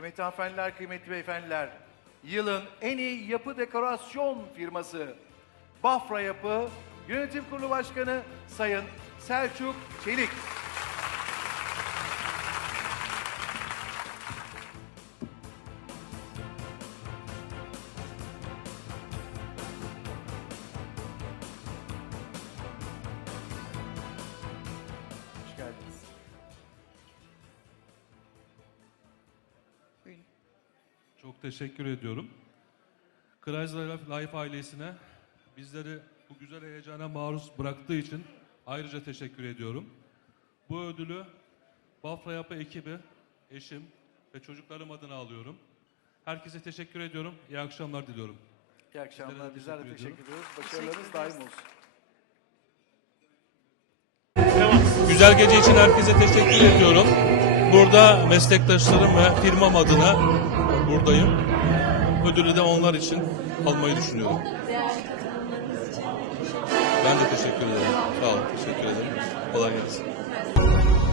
hanımefendiler, kıymetli beyefendiler. Yılın en iyi yapı dekorasyon firması Bafra Yapı Yönetim Kurulu Başkanı Sayın Selçuk Çelik. Çok teşekkür ediyorum. Chrysler Life ailesine bizleri bu güzel heyecana maruz bıraktığı için ayrıca teşekkür ediyorum. Bu ödülü Bafra Yapı ekibi, eşim ve çocuklarım adına alıyorum. Herkese teşekkür ediyorum. İyi akşamlar diliyorum. İyi akşamlar. Bizler de teşekkür teşekkür ediyoruz. Başarılarınız daim olsun. Güzel gece için herkese teşekkür ediyorum. Burada meslektaşlarım ve firmam adına buradayım. Ödülü de onlar için almayı düşünüyorum. Ben de teşekkür ederim. Sağ olun, teşekkür ederim. Kolay gelsin.